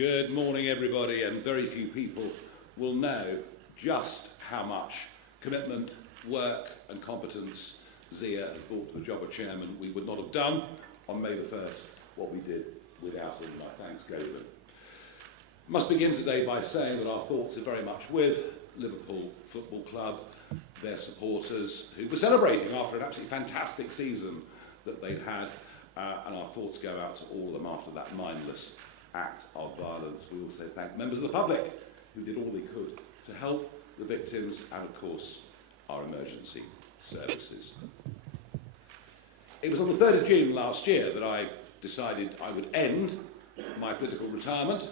Good morning, everybody, and very few people will know just how much commitment, work and competence Zia has brought to the job of chairman. We would not have done on May the 1st what we did without him. My thanks go to him. I must begin today by saying that our thoughts are very much with Liverpool Football Club, their supporters, who were celebrating after an absolutely fantastic season that they'd had, and our thoughts go out to all of them after that mindless act of violence. We also thank members of the public who did all they could to help the victims and, of course, our emergency services. It was on the 3rd of June last year that I decided I would end my political retirement,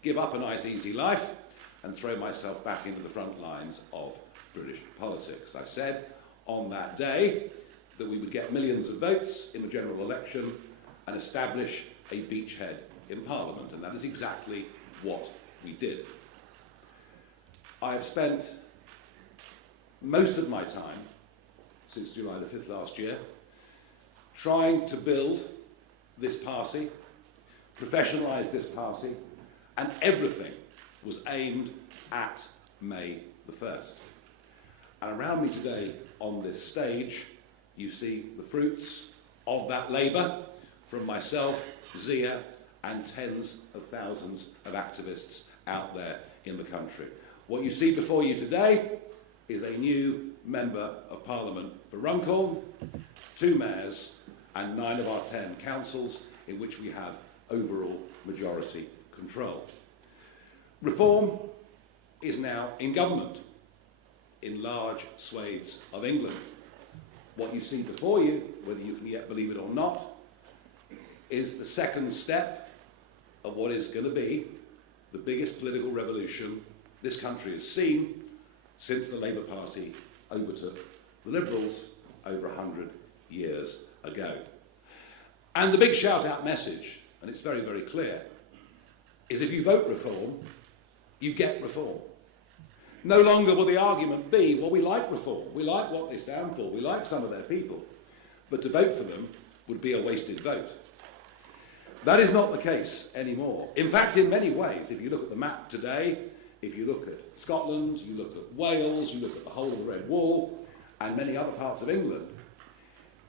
give up a nice easy life and throw myself back into the front lines of British politics. I said on that day that we would get millions of votes in the general election and establish a beachhead in Parliament, and that is exactly what we did. I have spent most of my time since July the 5th last year trying to build this party, professionalise this party, and everything was aimed at May the 1st. And around me today on this stage you see the fruits of that labour from myself, Zia, and tens of thousands of activists out there in the country. What you see before you today is a new Member of Parliament for Runcorn, 2 mayors and 9 of our 10 councils in which we have overall majority control. Reform is now in government in large swathes of England. What you see before you, whether you can yet believe it or not, is the second step of what is going to be the biggest political revolution this country has seen since the Labour Party overtook the Liberals over 100 years ago. And the big shout-out message, and it's very, very clear, is if you vote reform, you get reform. No longer will the argument be, well, we like reform, we like what they stand for, we like some of their people, but to vote for them would be a wasted vote. That is not the case anymore. In fact, in many ways, if you look at the map today, if you look at Scotland, you look at Wales, you look at the whole of the Red Wall, and many other parts of England,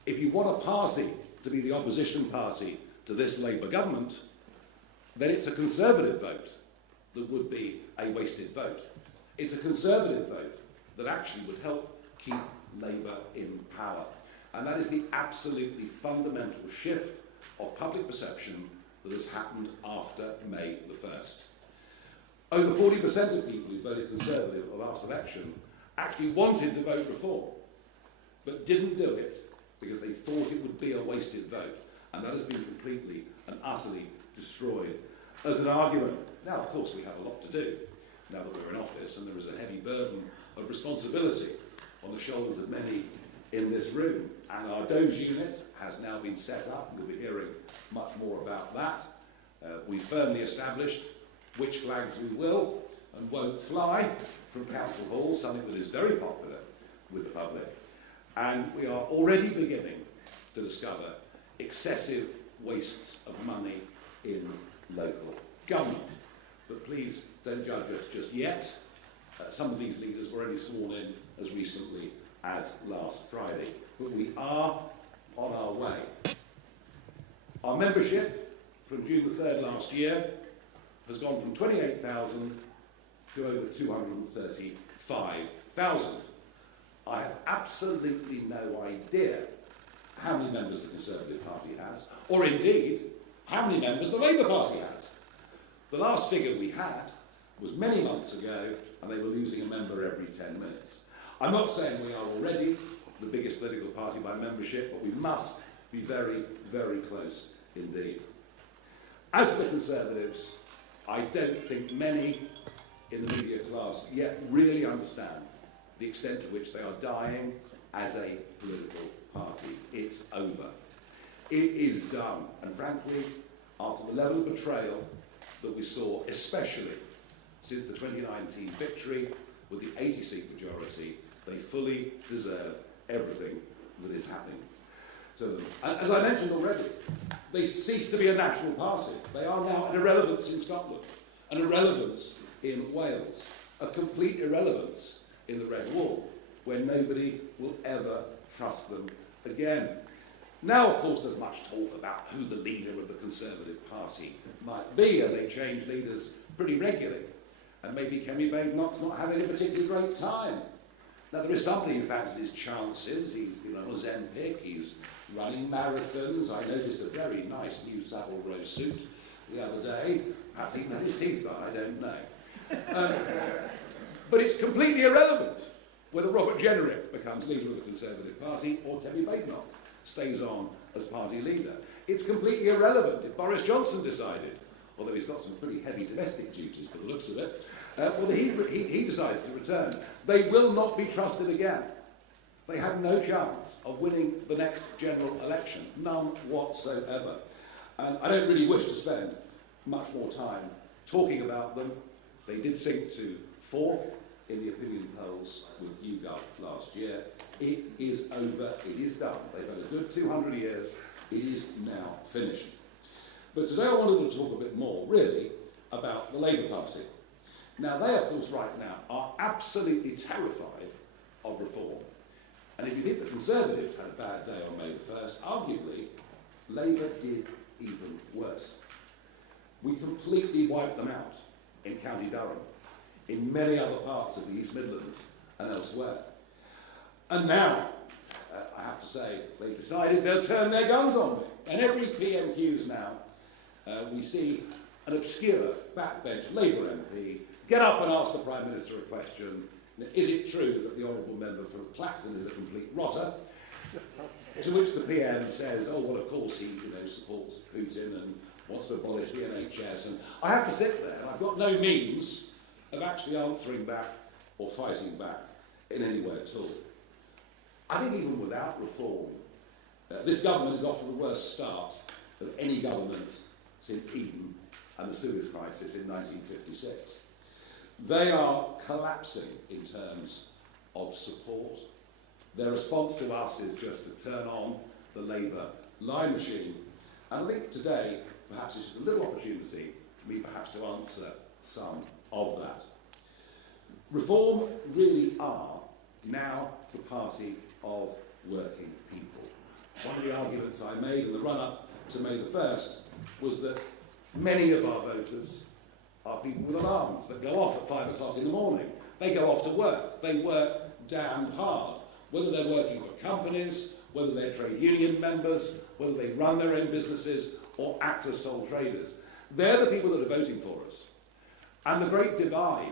if you want a party to be the opposition party to this Labour government, then it's a Conservative vote that would be a wasted vote. It's a Conservative vote that actually would help keep Labour in power. And that is the absolutely fundamental shift of public perception that has happened after May the 1st. Over 40% of people who voted Conservative at the last election actually wanted to vote reform, but didn't do it because they thought it would be a wasted vote. And that has been completely and utterly destroyed as an argument. Now, of course, we have a lot to do now that we're in office, and there is a heavy burden of responsibility on the shoulders of many in this room. And our Doge unit has now been set up. We'll be hearing much more about that. We firmly established which flags we will and won't fly from Council Hall, something that is very popular with the public. And we are already beginning to discover excessive wastes of money in local government. But please don't judge us just yet. Some of these leaders were only sworn in as recently as last Friday. But we are on our way. Our membership from June the 3rd last year has gone from 28,000 to over 235,000. I have absolutely no idea how many members the Conservative Party has, or indeed how many members the Labour Party has. The last figure we had was many months ago, and they were losing a member every 10 minutes. I'm not saying we are already the biggest political party by membership, but we must be very, very close indeed. As for the Conservatives, I don't think many in the media class yet really understand the extent to which they are dying as a political party. It's over. It is done. And frankly, after the level of betrayal that we saw, especially since the 2019 victory with the 80-seat majority, they fully deserve everything that is happening to them. And as I mentioned already, They cease to be a national party. They are now an irrelevance in Scotland, an irrelevance in Wales, a complete irrelevance in the Red Wall, where nobody will ever trust them again. Now, of course, there's much talk about who the leader of the Conservative Party might be, and they change leaders pretty regularly. And maybe Kemi Badenoch's not having a particularly great time. Now, there is somebody who fancies his chances. He's been on Ozempic, he's running marathons. I noticed a very nice new Savile Row suit the other day. Perhaps he even had his teeth done, I don't know. But it's completely irrelevant whether Robert Jenrick becomes leader of the Conservative Party or Kemi Badenoch stays on as party leader. It's completely irrelevant if Boris Johnson decided, although he's got some pretty heavy domestic duties by the looks of it, whether he decides to return. They will not be trusted again. They have no chance of winning the next general election, none whatsoever. And I don't really wish to spend much more time talking about them. They did sink to fourth in the opinion polls with YouGov last year. It is over, it is done. They've had a good 200 years, it is now finished. But today I wanted to talk a bit more, really, about the Labour Party. Now, they, of course, right now are absolutely terrified of reform. And if you think the Conservatives had a bad day on May the 1st, arguably, Labour did even worse. We completely wiped them out in County Durham, in many other parts of the East Midlands and elsewhere. And now, I have to say, they've decided they'll turn their guns on me. And every PMQs now, we see an obscure backbench Labour MP get up and ask the Prime Minister a question. Is it true that the honourable member for Clacton is a complete rotter? To which the PM says, oh, well, of course he supports Putin and wants to abolish the NHS. And I have to sit there, and I've got no means of actually answering back or fighting back in any way at all. I think even without reform, this government is off to the worst start of any government since Eden and the Suez Crisis in 1956. They are collapsing in terms of support. Their response to us is just to turn on the Labour line machine. And I think today, perhaps it's just a little opportunity for me perhaps to answer some of that. Reform really are now the party of working people. One of the arguments I made in the run-up to May the 1st was that many of our voters are people with alarms that go off at 5 o'clock in the morning. They go off to work. They work damned hard, whether they're working for companies, whether they're trade union members, whether they run their own businesses or act as sole traders. They're the people that are voting for us. And the great divide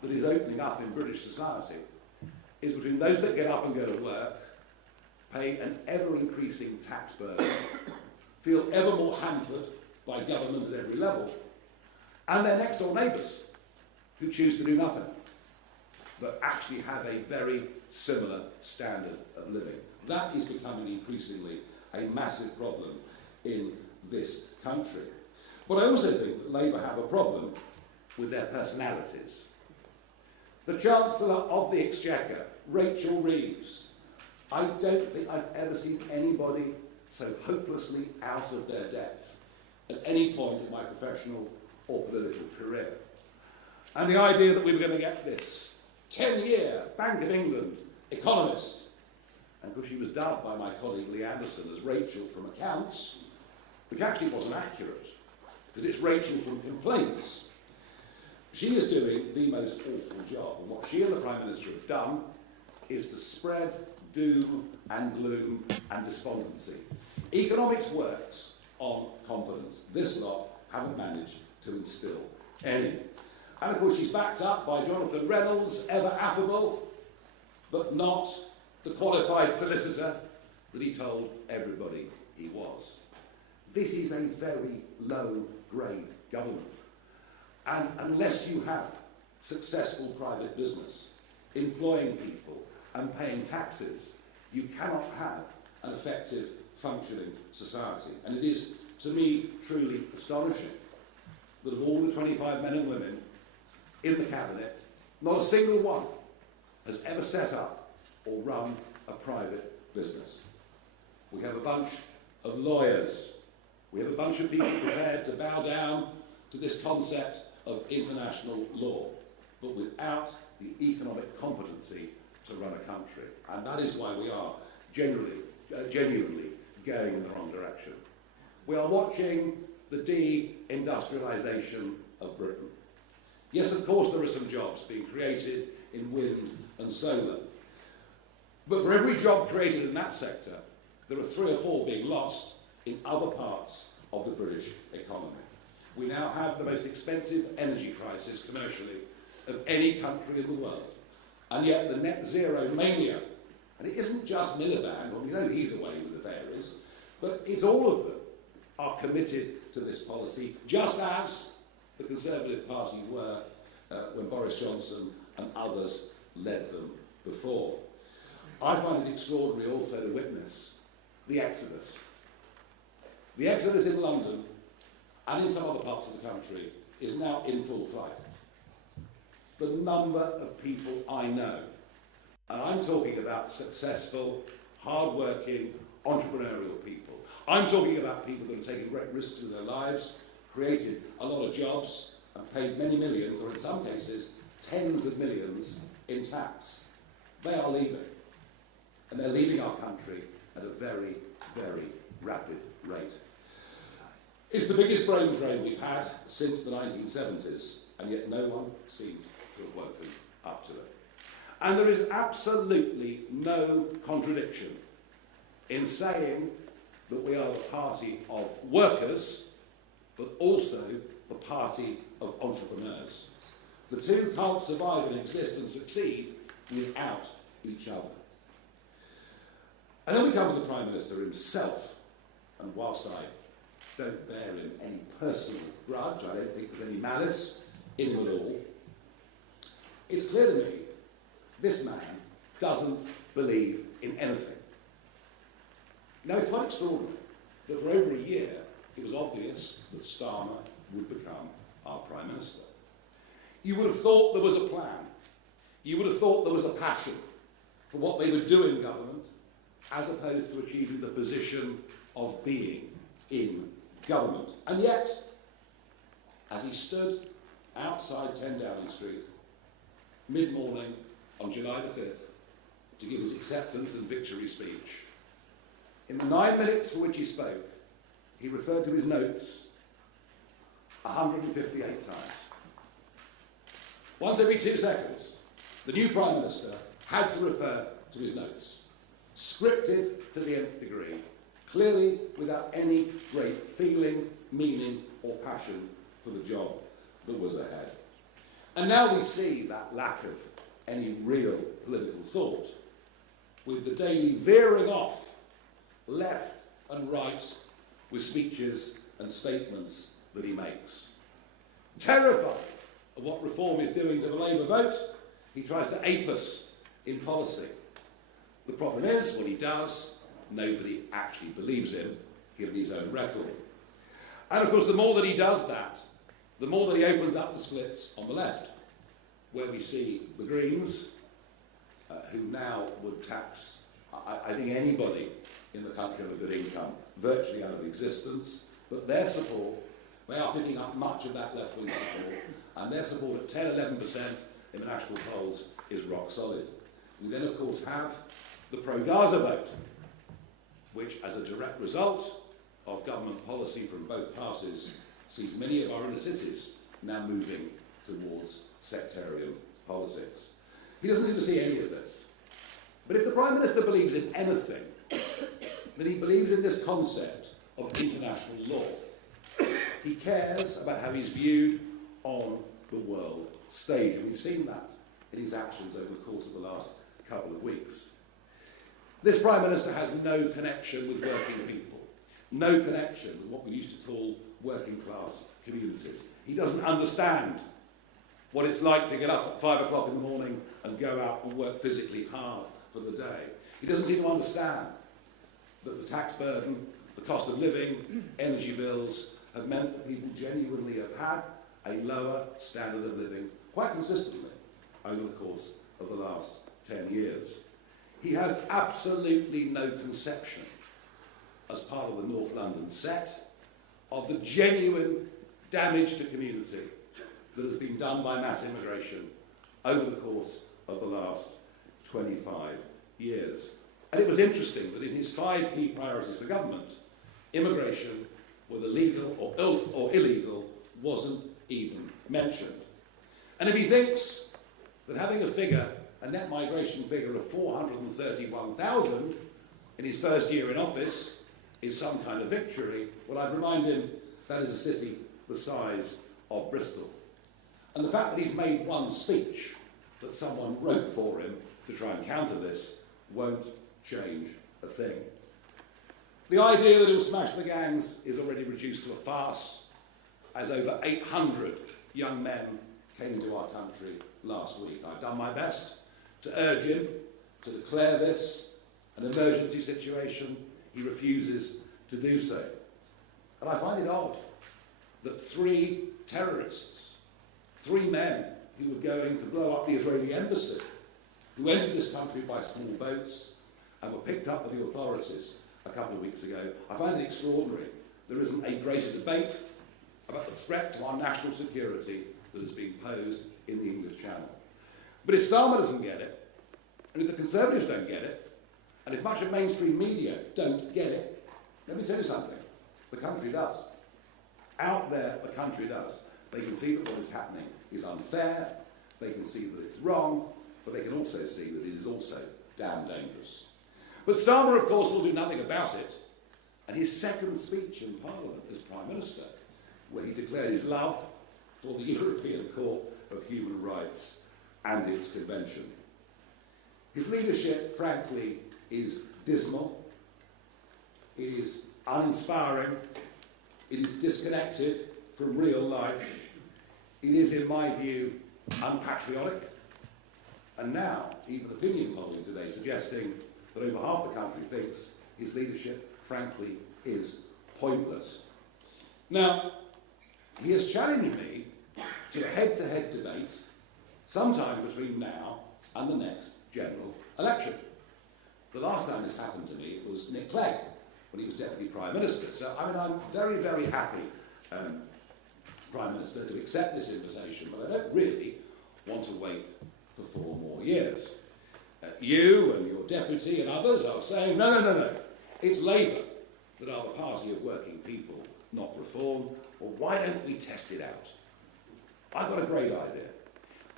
that is opening up in British society is between those that get up and go to work, pay an ever-increasing tax burden, feel ever more hampered by government at every level, and their next-door neighbours who choose to do nothing, but actually have a very similar standard of living. That is becoming increasingly a massive problem in this country. But I also think that Labour have a problem with their personalities. The Chancellor of the Exchequer, Rachel Reeves, I don't think I've ever seen anybody so hopelessly out of their depth at any point in my professional or political career. And the idea that we were going to get this 10-year Bank of England economist, and of course she was dubbed by my colleague Lee Anderson as Rachel from accounts, which actually wasn't accurate, because it's Rachel from complaints. She is doing the most awful job, and what she and the Prime Minister have done is to spread doom and gloom and despondency. Economics works on confidence. This lot haven't managed to instil any. And of course she's backed up by Jonathan Reynolds, ever affable, but not the qualified solicitor that he told everybody he was. This is a very low-grade government. And unless you have successful private business, employing people and paying taxes, you cannot have an effective functioning society. And it is, to me, truly astonishing that of all the 25 men and women in the cabinet, not a single one has ever set up or run a private business. We have a bunch of lawyers We have a bunch of people prepared to bow down to this concept of international law, but without the economic competency to run a country. And that is why we are genuinely going in the wrong direction. We are watching the de-industrialisation of Britain. Yes, of course, there are some jobs being created in wind and solar. But for every job created in that sector, there are 3 or 4 being lost in other parts of the British economy. We now have the most expensive energy crisis commercially of any country in the world. And yet the net zero mania, and it isn't just Miliband, well, we know he's away with the fairies, but it's all of them are committed to this policy, just as the Conservative Party were when Boris Johnson and others led them before. I find it extraordinary also to witness the exodus. The exodus in London and in some other parts of the country is now in full flight. The number of people I know, and I'm talking about successful, hard-working, entrepreneurial people. I'm talking about people that have taken great risks in their lives, created a lot of jobs, and paid many millions, or in some cases, tens of millions in tax. They are leaving. And they're leaving our country at a very, very rapid rate. It's the biggest brain drain we've had since the 1970s, and yet no one seems to have woken up to it. And there is absolutely no contradiction in saying that we are the party of workers, but also the party of entrepreneurs. The two can't survive and exist and succeed without each other. And then we come to the Prime Minister himself, and whilst I don't bear him any personal grudge, I don't think there's any malice in him at all, it's clear to me this man doesn't believe in anything. Now, it's quite extraordinary that for over a year it was obvious that Starmer would become our Prime Minister. You would have thought there was a plan. You would have thought there was a passion for what they would do in government, as opposed to achieving the position of being in government. And yet, as he stood outside 10 Downing Street, mid-morning on July the 5th, to give his acceptance and victory speech, in the 9 minutes for which he spoke, he referred to his notes 158 times. Once every 2 seconds, the new Prime Minister had to refer to his notes, scripted to the nth degree, clearly without any great feeling, meaning or passion for the job that was ahead. And now we see that lack of any real political thought, with the daily veering off left and right with speeches and statements that he makes. Terrified of what reform is doing to the Labour vote, he tries to ape us in policy. The problem is, when he does, nobody actually believes him, given his own record. And of course, the more that he does that, the more that he opens up the splits on the left, where we see the Greens, who now would tax, I think, anybody in the country on a good income, virtually out of existence, but their support, they are picking up much of that left-wing support, and their support at 10-11% in the national polls is rock solid. We then, of course, have the pro-Gaza vote, which, as a direct result of government policy from both parties, sees many of our inner cities now moving towards sectarian politics. He doesn't seem to see any of this. But if the Prime Minister believes in anything, then he believes in this concept of international law. He cares about how he's viewed on the world stage, and we've seen that in his actions over the course of the last couple of weeks. This Prime Minister has no connection with working people, no connection with what we used to call working class communities. He doesn't understand what it's like to get up at 5 o'clock in the morning and go out and work physically hard for the day. He doesn't seem to understand that the tax burden, the cost of living, energy bills have meant that people genuinely have had a lower standard of living quite consistently over the course of the last 10 years. He has absolutely no conception, as part of the North London set, of the genuine damage to community that has been done by mass immigration over the course of the last 25 years. And it was interesting that in his 5 key priorities for government, immigration, whether legal or illegal, wasn't even mentioned. And if he thinks that having a net migration figure of 431,000 in his first year in office is some kind of victory, well, I'd remind him that is a city the size of Bristol. And the fact that he's made one speech that someone wrote for him to try and counter this won't change a thing. The idea that he'll smash the gangs is already reduced to a farce, as over 800 young men came into our country last week. I've done my best to urge him to declare this an emergency situation. He refuses to do so. And I find it odd that 3 terrorists, 3 men who were going to blow up the Israeli embassy, who entered this country by small boats and were picked up by the authorities a couple of weeks ago, I find it extraordinary there isn't a greater debate about the threat to our national security that has been posed in the English Channel. But if Starmer doesn't get it, and if the Conservatives don't get it, and if much of mainstream media don't get it, let me tell you something, the country does. Out there, the country does. They can see that what is happening is unfair, they can see that it's wrong, but they can also see that it is also damn dangerous. But Starmer, of course, will do nothing about it. And his second speech in Parliament as Prime Minister, where he declared his love for the European Court of Human Rights and its convention. His leadership, frankly, is dismal. It is uninspiring. It is disconnected from real life. It is, in my view, unpatriotic. And now, even opinion polling today suggesting that over half the country thinks his leadership, frankly, is pointless. Now, he has challenged me to a head-to-head debate sometime between now and the next general election. The last time this happened to me, it was Nick Clegg, when he was Deputy Prime Minister. So, I mean, I'm very, very happy, Prime Minister, to accept this invitation, but I don't really want to wait for 4 more years. You and your deputy and others are saying, no, it's Labour that are the party of working people, not Reform. Well, why don't we test it out? I've got a great idea.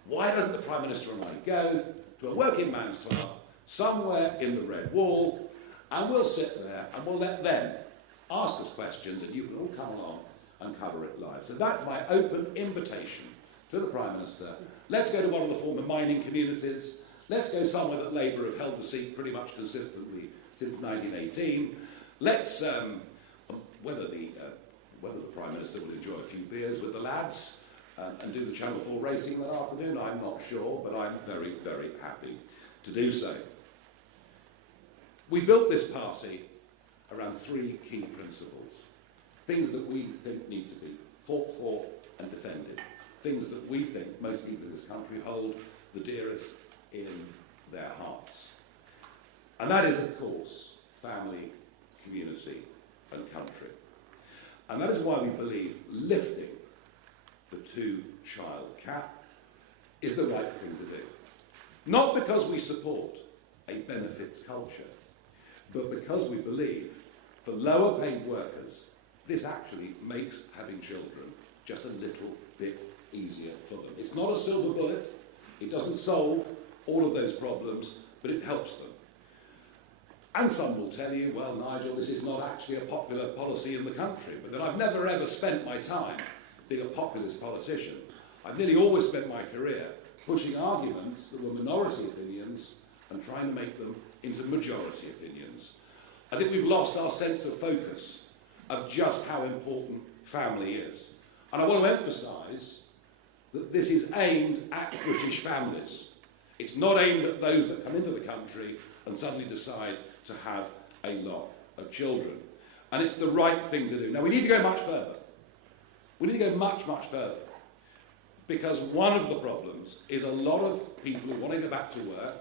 Why don't the Prime Minister and I go to a working man's club somewhere in the Red Wall, and we'll sit there and we'll let them ask us questions, and you can all come along and cover it live. So that's my open invitation to the Prime Minister. Let's go to one of the former mining communities. Let's go somewhere that Labour have held the seat pretty much consistently since 1918. Let's, whether the Prime Minister will enjoy a few beers with the lads and do the Channel 4 racing that afternoon, I'm not sure, but I'm very, very happy to do so. We built this party around 3 key principles, things that we think need to be fought for and defended, things that we think most people in this country hold the dearest in their hearts. And that is, of course, family, community and country. And that is why we believe lifting the 2-child cap is the right thing to do. Not because we support a benefits culture, but because we believe for lower paid workers, this actually makes having children just a little bit easier for them. It's not a silver bullet. It doesn't solve all of those problems, but it helps them. And some will tell you, well, Nigel, this is not actually a popular policy in the country. But then I've never ever spent my time being a populist politician. I've nearly always spent my career pushing arguments that were minority opinions and trying to make them into majority opinions. I think we've lost our sense of focus of just how important family is. And I want to emphasise that this is aimed at British families. It's not aimed at those that come into the country and suddenly decide to have a lot of children. And it's the right thing to do. Now, we need to go much further. We need to go much, much further. Because one of the problems is a lot of people who want to go back to work,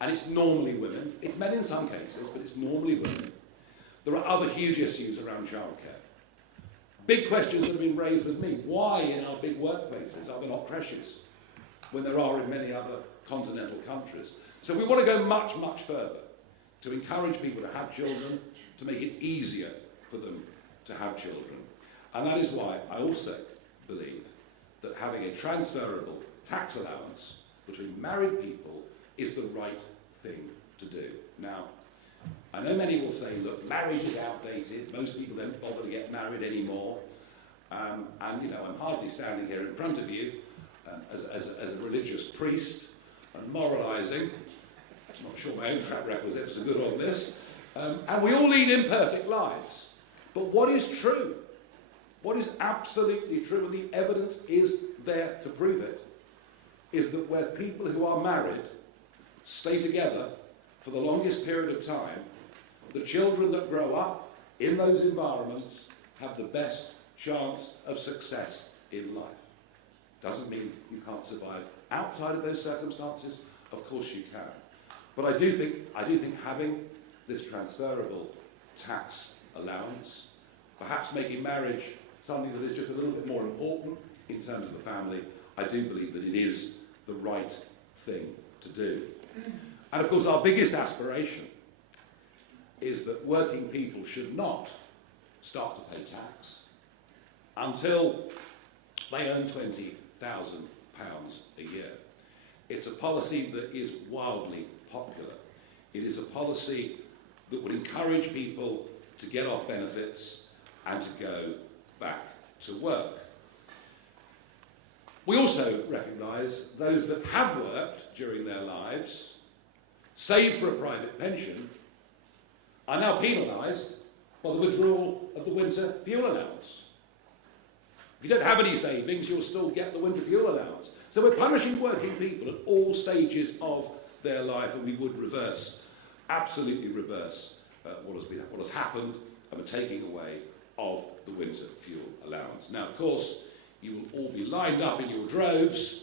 and it's normally women. It's men in some cases, but it's normally women. There are other huge issues around childcare. Big questions that have been raised with me. Why in our big workplaces are there not creches when there are in many other continental countries? So we want to go much, much further to encourage people to have children, to make it easier for them to have children. And that is why I also believe that having a transferable tax allowance between married people is the right thing to do. Now, I know many will say, look, marriage is outdated, most people don't bother to get married anymore, and you know, I'm hardly standing here in front of you as a religious priest and moralising. I'm not sure my own track record is ever so good on this, and we all lead imperfect lives. But what is true, what is absolutely true, and the evidence is there to prove it, is that where people who are married stay together for the longest period of time, the children that grow up in those environments have the best chance of success in life. Doesn't mean you can't survive outside of those circumstances. Of course you can. But I do think having this transferable tax allowance, perhaps making marriage something that is just a little bit more important in terms of the family, I do believe that it is the right thing to do. And of course our biggest aspiration is that working people should not start to pay tax until they earn £20,000 a year. It's a policy that is wildly popular. It is a policy that would encourage people to get off benefits and to go back to work. We also recognise those that have worked during their lives, saved for a private pension, are now penalised by the withdrawal of the winter fuel allowance. If you don't have any savings, you'll still get the winter fuel allowance. So we're punishing working people at all stages of their life, and we would reverse, absolutely reverse what has happened and the taking away of the winter fuel allowance. Now, of course, you will all be lined up in your droves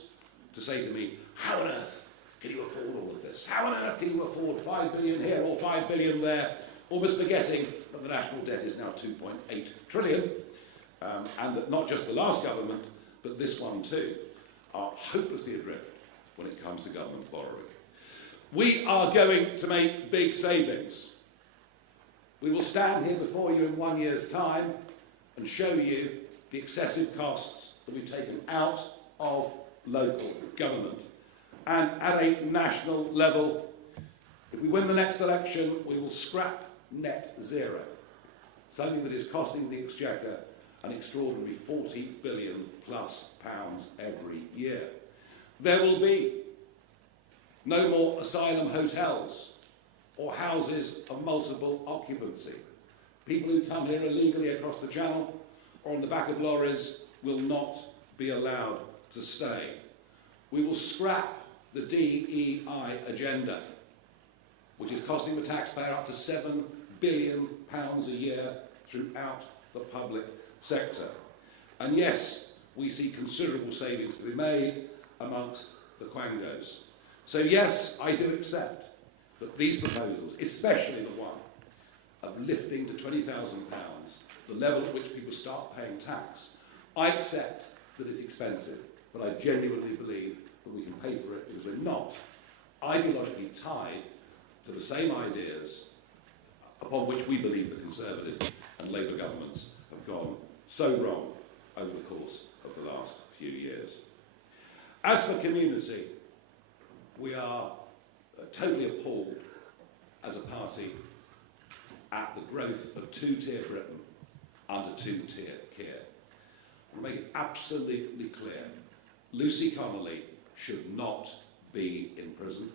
to say to me, how on earth can you afford all of this? How on earth can you afford 5 billion here or 5 billion there? Almost forgetting that the national debt is now 2.8 trillion, and that not just the last government, but this one too, are hopelessly adrift when it comes to government borrowing. We are going to make big savings. We will stand here before you in 1 year's time and show you the excessive costs that we've taken out of local government. And at a national level, if we win the next election, we will scrap net zero, something that is costing the Exchequer an extraordinary £40 billion plus every year. There will be no more asylum hotels or houses of multiple occupancy. People who come here illegally across the channel or on the back of lorries will not be allowed to stay. We will scrap the DEI agenda, which is costing the taxpayer up to £7 billion a year throughout the public sector. And yes, we see considerable savings to be made amongst the quangos. So yes, I do accept that these proposals, especially the one of lifting to £20,000, the level at which people start paying tax, I accept that it's expensive, but I genuinely believe that we can pay for it because we're not ideologically tied to the same ideas upon which we believe the Conservative and Labour governments have gone so wrong over the course of the last few years. As for community, we are totally appalled as a party at the growth of two-tier Britain under two-tier Keir. I want to make it absolutely clear, Lucy Connolly should not be in prison.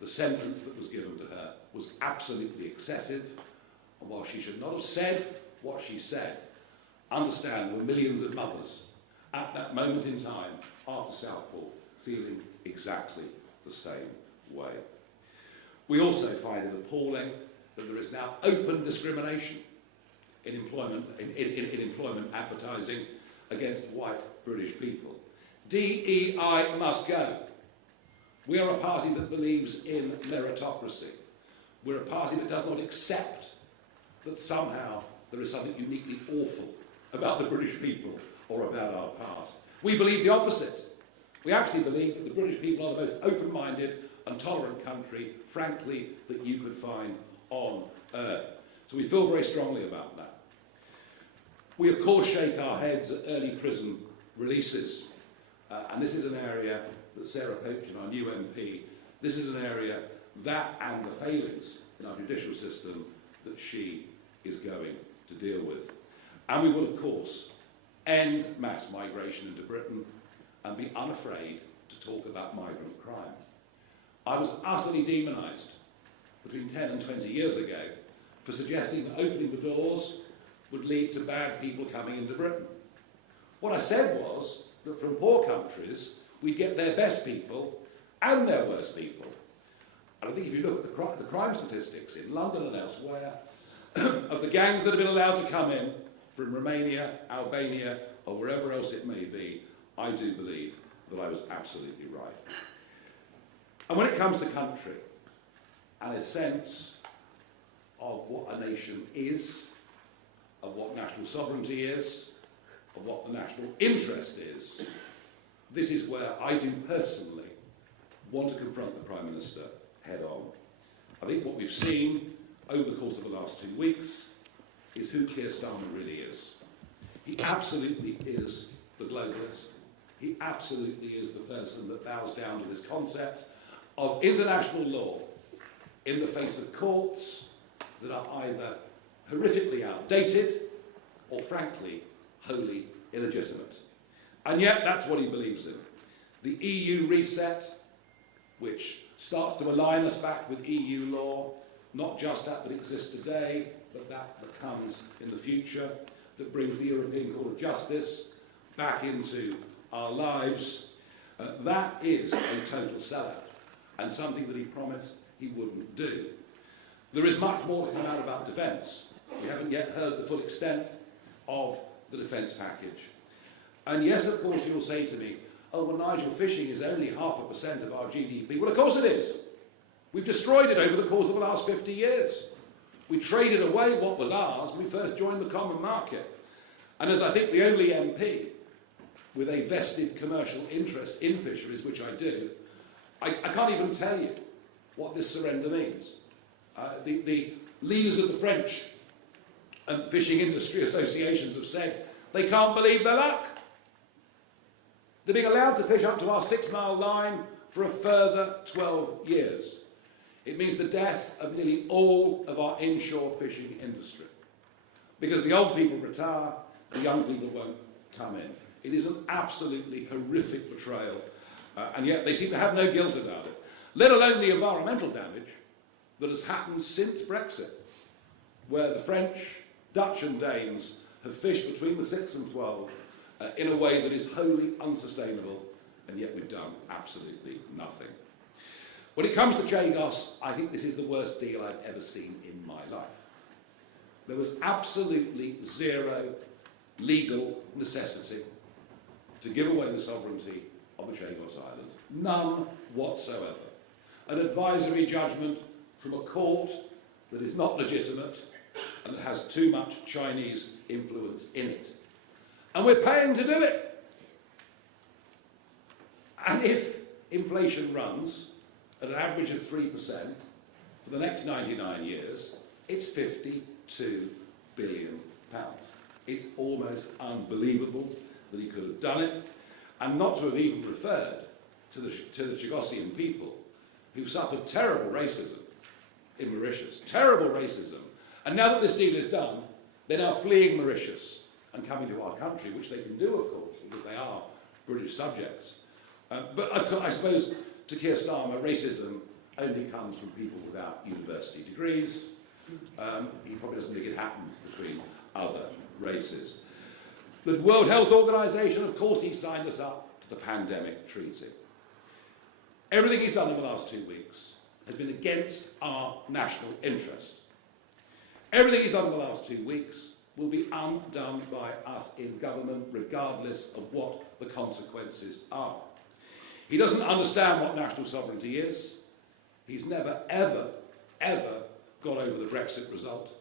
The sentence that was given to her was absolutely excessive, and while she should not have said what she said, understand there were millions of mothers at that moment in time after Southport feeling exactly the same way. We also find it appalling that there is now open discrimination in employment advertising against white British people. DEI must go. We are a party that believes in meritocracy. We're a party that does not accept that somehow there is something uniquely awful about the British people or about our past. We believe the opposite. We actually believe that the British people are the most open-minded and tolerant country, frankly, that you could find on earth. So we feel very strongly about that. We, of course, shake our heads at early prison releases. And this is an area that Sarah Poachin, our new MP, this is an area that and the failings in our judicial system that she is going to deal with. And we will, of course, end mass migration into Britain and be unafraid to talk about migrant crime. I was utterly demonised between 10 and 20 years ago for suggesting that opening the doors would lead to bad people coming into Britain. What I said was that from poor countries, we'd get their best people and their worst people. And I think if you look at the crime statistics in London and elsewhere, of the gangs that have been allowed to come in from Romania, Albania, or wherever else it may be, I do believe that I was absolutely right. And when it comes to country and a sense of what a nation is, of what national sovereignty is, of what the national interest is, this is where I do personally want to confront the Prime Minister head on. I think what we've seen over the course of the last 2 weeks is who Keir Starmer really is. He absolutely is the globalist. He absolutely is the person that bows down to this concept of international law in the face of courts that are either horrifically outdated or, frankly, wholly illegitimate. And yet that's what he believes in. The EU reset, which starts to align us back with EU law, not just that exists today, but that comes in the future, that brings the European Court of Justice back into our lives. That is a total sellout, and something that he promised he wouldn't do. There is much more to come out about defence. We haven't yet heard the full extent of the defence package. And yes, of course, you will say to me, oh, well, Nigel, fishing is only 0.5% of our GDP. Well, of course it is. We've destroyed it over the course of the last 50 years. We traded away what was ours when we first joined the common market. And as I think the only MP with a vested commercial interest in fisheries, which I do, I can't even tell you what this surrender means. The leaders of the French fishing industry associations have said they can't believe their luck. They're being allowed to fish up to our 6-mile line for a further 12 years. It means the death of nearly all of our inshore fishing industry. Because the old people retire, the young people won't come in. It is an absolutely horrific betrayal, and yet they seem to have no guilt about it, let alone the environmental damage that has happened since Brexit, where the French, Dutch and Danes have fished between the 6 and 12 in a way that is wholly unsustainable, and yet we've done absolutely nothing. When it comes to Chagos, I think this is the worst deal I've ever seen in my life. There was absolutely zero legal necessity to give away the sovereignty of the Chagos Islands. None whatsoever. An advisory judgment from a court that is not legitimate and that has too much Chinese influence in it. And we're paying to do it. And if inflation runs at an average of 3% for the next 99 years, it's £52 billion. It's almost unbelievable that he could have done it, and not to have even referred to the Chagosian people who suffered terrible racism in Mauritius. Terrible racism. And now that this deal is done, they're now fleeing Mauritius and coming to our country, which they can do, of course, because they are British subjects. But I suppose to Keir Starmer, racism only comes from people without university degrees. He probably doesn't think it happens between other races. The World Health Organization, of course, he signed us up to the pandemic treaty. Everything he's done in the last 2 weeks has been against our national interests. Everything he's done in the last 2 weeks will be undone by us in government, regardless of what the consequences are. He doesn't understand what national sovereignty is. He's never, ever, ever got over the Brexit result,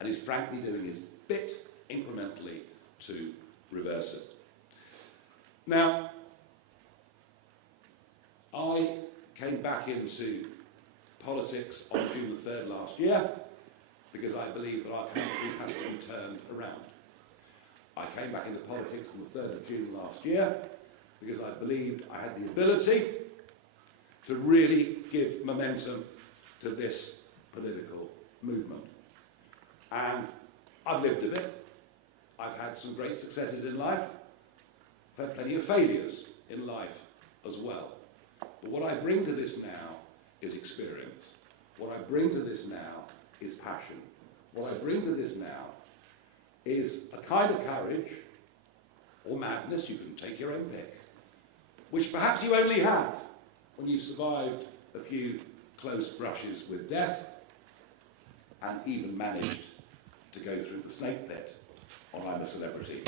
and he's frankly doing his bit incrementally to reverse it. Now, I came back into politics on June the 3rd last year because I believe that our country has to be turned around. I came back into politics on the 3rd of June last year because I believed I had the ability to really give momentum to this political movement. And I've lived a bit. I've had some great successes in life. I've had plenty of failures in life as well. But what I bring to this now is experience. What I bring to this now is passion. What I bring to this now is a kind of courage, or madness, you can take your own pick, which perhaps you only have when you've survived a few close brushes with death and even managed to go through the snake pit on I'm a Celebrity,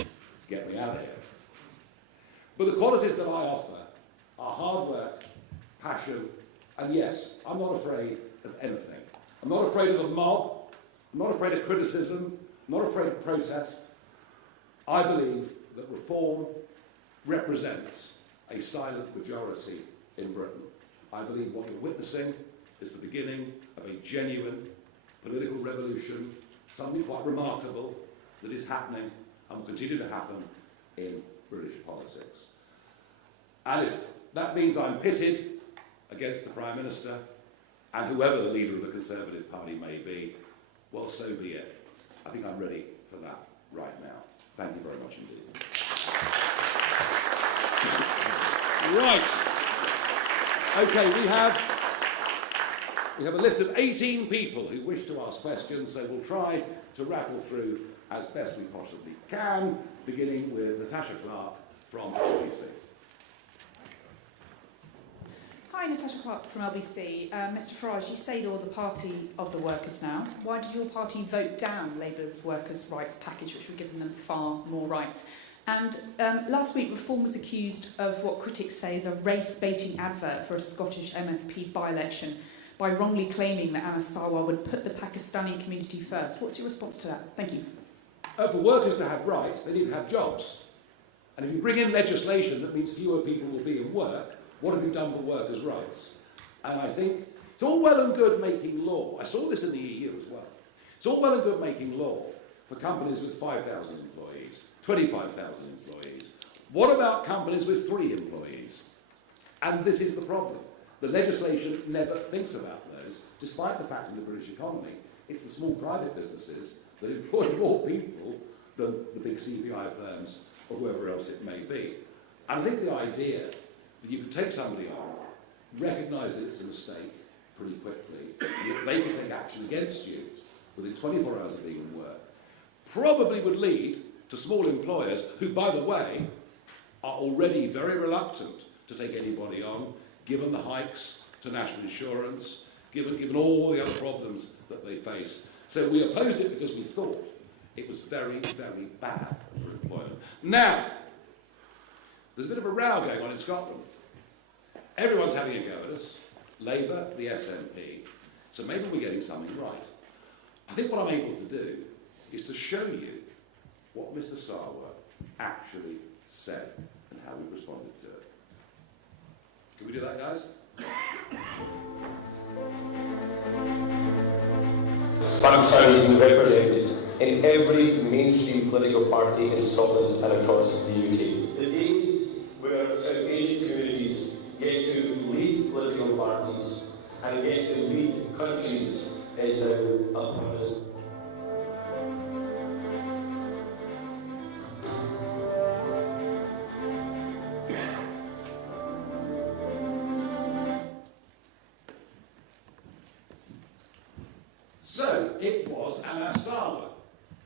get me out of here. But the qualities that I offer are hard work, passion, and yes, I'm not afraid of anything. I'm not afraid of the mob, I'm not afraid of criticism, I'm not afraid of protest. I believe that reform represents a silent majority in Britain. I believe what you're witnessing is the beginning of a genuine political revolution, something quite remarkable that is happening and will continue to happen in British politics. And if that means I'm pitted against the Prime Minister and whoever the leader of the Conservative Party may be, well, so be it. I think I'm ready for that right now. Thank you very much indeed. Right. Okay, we have a list of 18 people who wish to ask questions, so we'll try to rattle through as best we possibly can, beginning with Natasha Clark from LBC. Hi, Natasha Clark from LBC. Mr Farage, you say you're the party of the workers now. Why did your party vote down Labour's workers' rights package, which would give them far more rights? And last week, Reform was accused of what critics say is a race-baiting advert for a Scottish MSP by-election by wrongly claiming that Anna Sarwar would put the Pakistani community first. What's your response to that? Thank you. For workers to have rights, they need to have jobs. And if you bring in legislation that means fewer people will be in work, what have you done for workers' rights? And I think it's all well and good making law. I saw this in the EU as well. It's all well and good making law for companies with 5,000 employees, 25,000 employees. What about companies with 3 employees? And this is the problem. The legislation never thinks about those, despite the fact in the British economy, it's the small private businesses that employ more people than the big CPI firms or whoever else it may be. And I think the idea that you can take somebody on, recognise that it's a mistake pretty quickly, that they can take action against you within 24 hours of being in work, probably would lead to small employers who, by the way, are already very reluctant to take anybody on, given the hikes to national insurance, given all the other problems that they face. So we opposed it because we thought it was very, very bad for employment. Now, there's a bit of a row going on in Scotland. Everyone's having a go at us, Labour, the SNP, so maybe we're getting something right. I think what I'm able to do is to show you what Mr Sarwar actually said and how we responded to it. Can we do that, guys? Bankside is represented in every mainstream political party in Scotland and across the UK. The days where South Asian communities get to lead political parties and get to lead countries is now upon us. So it was Anna Sarwar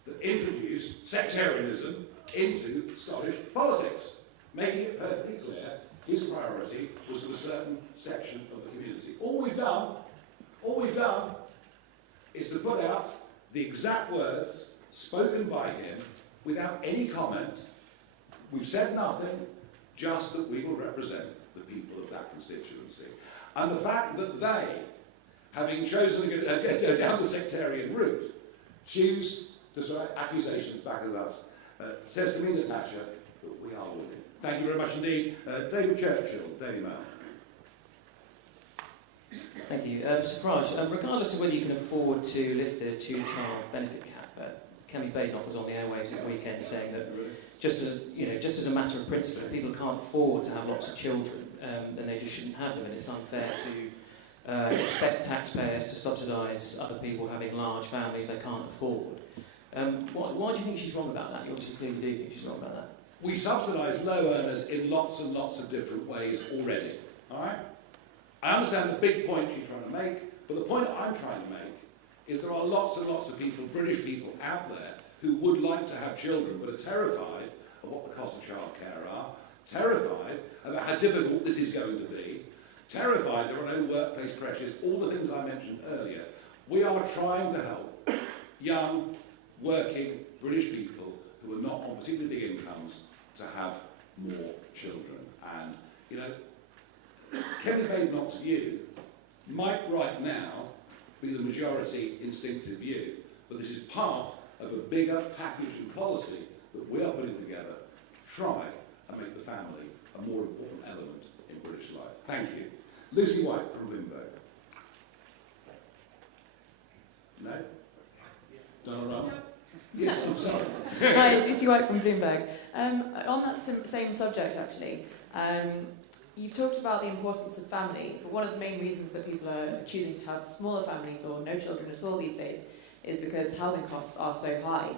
that introduced sectarianism into Scottish politics, making it perfectly clear his priority was to a certain section of the community. All we've done is to put out the exact words spoken by him without any comment. We've said nothing, just that we will represent the people of that constituency. And the fact that they, having chosen to go down the sectarian route, choose to throw accusations back at us says to me, Natasha, that we are willing. Thank you very much indeed. David Churchill, Daily Mail. Thank you. Mr Farage, regardless of whether you can afford to lift the two-child benefit cap, Kemi Badenoch was on the airwaves at the weekend saying that just as a matter of principle, if people can't afford to have lots of children, then they just shouldn't have them, and it's unfair to expect taxpayers to subsidise other people having large families they can't afford. Why do you think she's wrong about that? You obviously clearly do think she's wrong about that. We subsidise low earners in lots and lots of different ways already. All right? I understand the big point she's trying to make, but the point I'm trying to make is there are lots and lots of people, British people out there, who would like to have children but are terrified of what the costs of childcare are, terrified about how difficult this is going to be, terrified there are no workplace creches, all the things I mentioned earlier. We are trying to help young, working British people who are not on particularly big incomes to have more children. And, you know, Kemi Badenoch's view might right now be the majority instinctive view, but this is part of a bigger package and policy that we are putting together to try and make the family a more important element in British life. Thank you. Lucy White from Bloomberg. No? Donald Trump? Yes, I'm sorry. Hi, Lucy White from Bloomberg. On that same subject, actually, you've talked about the importance of family, but one of the main reasons that people are choosing to have smaller families or no children at all these days is because housing costs are so high.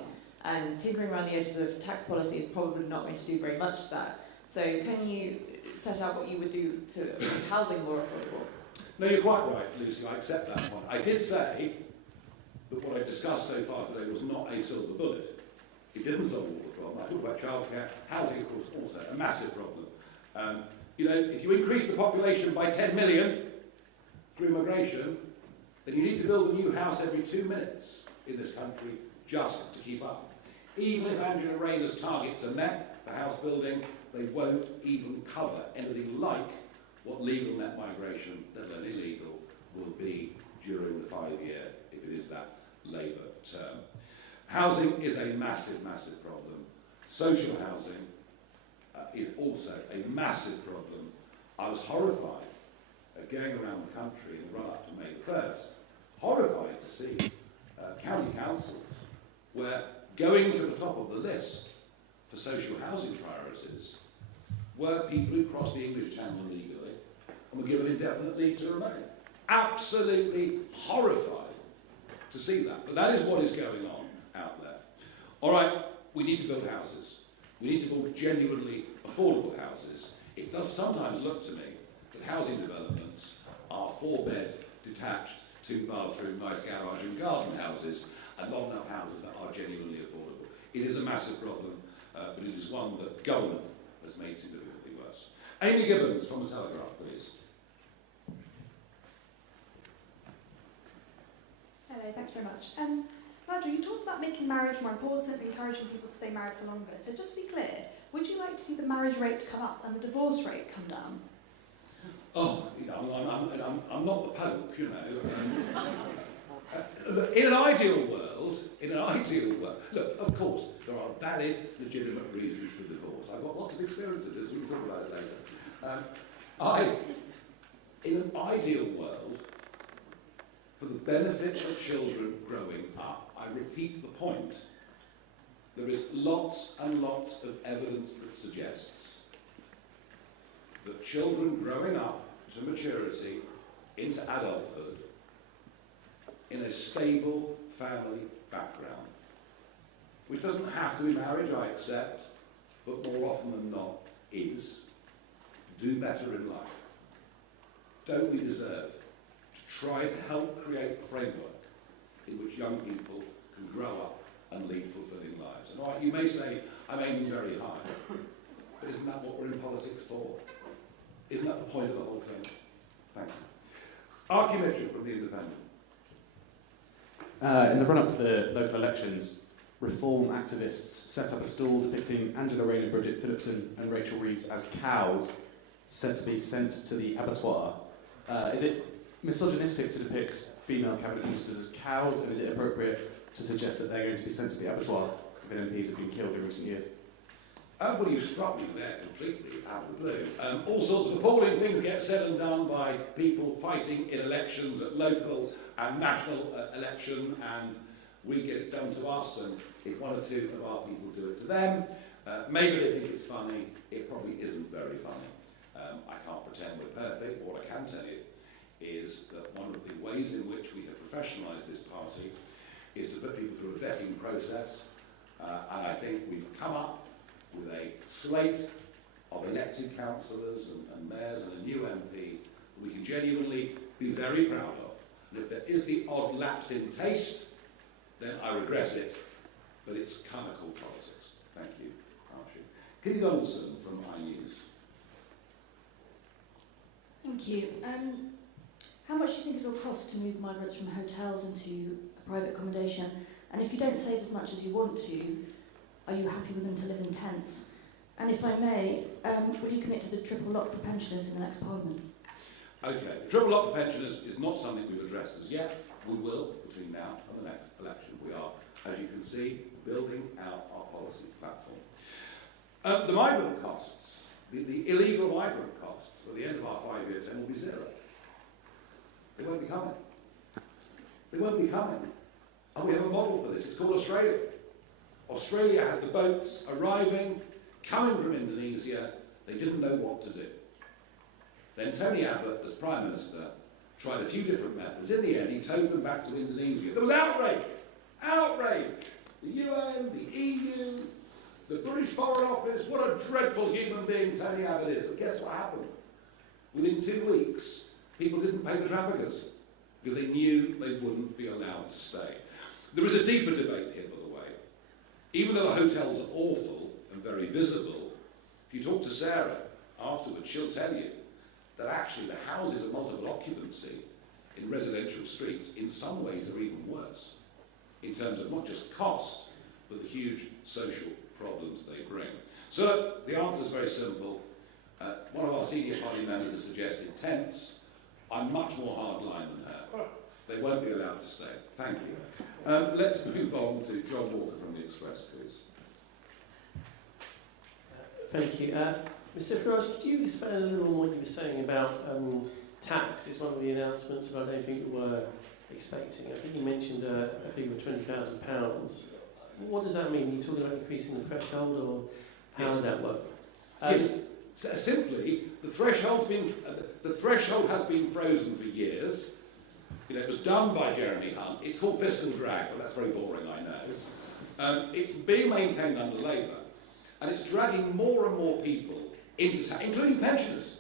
And tinkering around the edges of tax policy is probably not going to do very much to that. So can you set out what you would do to make housing more affordable? No, you're quite right, Lucy, I accept that point. I did say that what I discussed so far today was not a silver bullet. It didn't solve all the problem. I talked about childcare, housing, of course, also a massive problem. You know, if you increase the population by 10 million through immigration, then you need to build a new house every 2 minutes in this country just to keep up. Even if Angela Rayner's targets are met for house building, they won't even cover anything like what legal net migration, let alone illegal, will be during the 5-year, if it is that Labour term. Housing is a massive, massive problem. Social housing is also a massive problem. I was horrified going around the country in the run-up to May the 1st, horrified to see county councils where going to the top of the list for social housing priorities were people who crossed the English Channel illegally and were given indefinite leave to remain. Absolutely horrified to see that. But that is what is going on out there. All right, we need to build houses. We need to build genuinely affordable houses. It does sometimes look to me that housing developments are 4-bed, detached, 2-bathroom, nice garage and garden houses, and not enough houses that are genuinely affordable. It is a massive problem, but it is one that government has made significantly worse. Amy Gibbons from The Telegraph, please. Hello, thanks very much. Nigel, you talked about making marriage more important and encouraging people to stay married for longer. So just to be clear, would you like to see the marriage rate come up and the divorce rate come down? Oh, you know, I'm not the Pope, you know. In an ideal world, look, of course, there are valid, legitimate reasons for divorce. I've got lots of experience of this, we can talk about it later. In an ideal world, for the benefit of children growing up, I repeat the point, there is lots and lots of evidence that suggests that children growing up to maturity, into adulthood, in a stable family background, which doesn't have to be marriage, I accept, but more often than not is, do better in life. Don't we deserve to try to help create a framework in which young people can grow up and lead fulfilling lives? And all right, you may say, I'm aiming very high, but isn't that what we're in politics for? Isn't that the point of the whole thing? Thank you. Archie Mitchell from The Independent. In the run-up to the local elections, reform activists set up a stall depicting Angela Rayner, Bridget Phillipson and Rachel Reeves as cows said to be sent to the abattoir. Is it misogynistic to depict female cabinet ministers as cows, and is it appropriate to suggest that they're going to be sent to the abattoir? of MPs have been killed in recent years? Well, you've struck me there completely out of the blue. All sorts of appalling things get said and done by people fighting in elections at local and national election, and we get it done to us, and if one or two of our people do it to them, maybe they think it's funny. It probably isn't very funny. I can't pretend we're perfect, but what I can tell you is that one of the ways in which we have professionalised this party is to put people through a vetting process, and I think we've come up with a slate of elected councillors and mayors and a new MP that we can genuinely be very proud of. And if there is the odd lapse in taste, then I regret it, but it's kind of called politics. Thank you, Archie. Kitty Donaldson from iNews. Thank you. How much do you think it will cost to move migrants from hotels into private accommodation? And if you don't save as much as you want to, are you happy with them to live in tents? And if I may, will you commit to the triple lock for pensioners in the next Parliament? Okay, triple lock for pensioners is not something we've addressed as yet. We will between now and the next election. We are, as you can see, building out our policy platform. The migrant costs, the illegal migrant costs at the end of our 5-year term will be zero. They won't be coming. They won't be coming. And we have a model for this. It's called Australia. Australia had the boats arriving, coming from Indonesia. They didn't know what to do. Then Tony Abbott, as Prime Minister, tried a few different methods. In the end, he towed them back to Indonesia. There was outrage. Outrage. The UN, the EU, the British Foreign Office. What a dreadful human being Tony Abbott is. But guess what happened? Within 2 weeks, people didn't pay the traffickers because they knew they wouldn't be allowed to stay. There is a deeper debate here, by the way. Even though the hotels are awful and very visible, if you talk to Sarah afterwards, she'll tell you that actually the houses of multiple occupancy in residential streets in some ways are even worse in terms of not just cost, but the huge social problems they bring. So the answer is very simple. One of our senior party members has suggested tents. I'm much more hardline than her. They won't be allowed to stay. Thank you. Let's move on to John Walker from the Express, please. Thank you. Mr Farage, could you expand a little on what you were saying about tax is one of the announcements that I don't think we were expecting. I think you mentioned a figure of £20,000. What does that mean? Are you talking about increasing the threshold, or how does that work? Yes. Simply, the threshold has been frozen for years. You know, it was done by Jeremy Hunt. It's called fiscal drag, but that's very boring, I know. It's being maintained under Labour, and it's dragging more and more people into tax, including pensioners.